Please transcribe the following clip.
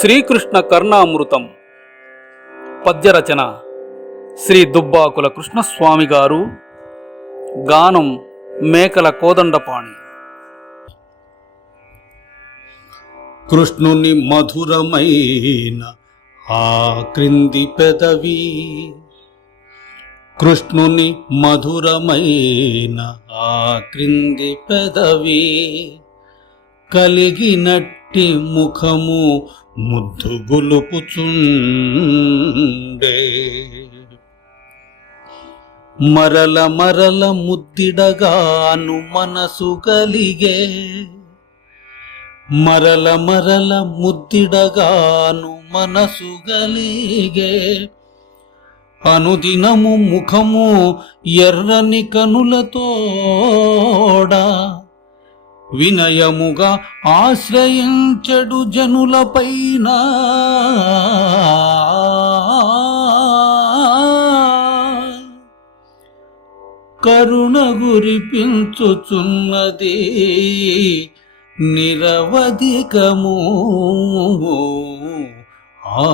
శ్రీకృష్ణ కర్ణామృతం పద్యరచన శ్రీ దుబ్బాకుల కృష్ణస్వామి గారు. గానం మేకల కోదండపాణి. కృష్ణుని మధురమైన ఆ క్రింది పెదవి, కృష్ణుని మధురమైన ఆ క్రింది పెదవి, కలిగినట్టి ముఖము ముద్దు గొలుపుచుండే, మరల మరల ముద్దిడగాను మనసు కలిగే, మరల మరల ముద్దిడగాను మనసు గలిగే, అనుదినము ముఖము ఎర్రని కనులతోడా, వినయముగా ఆశ్రయించడు జనులపైన, కరుణ గురిపించుచున్నది నిరవధికము. ఆ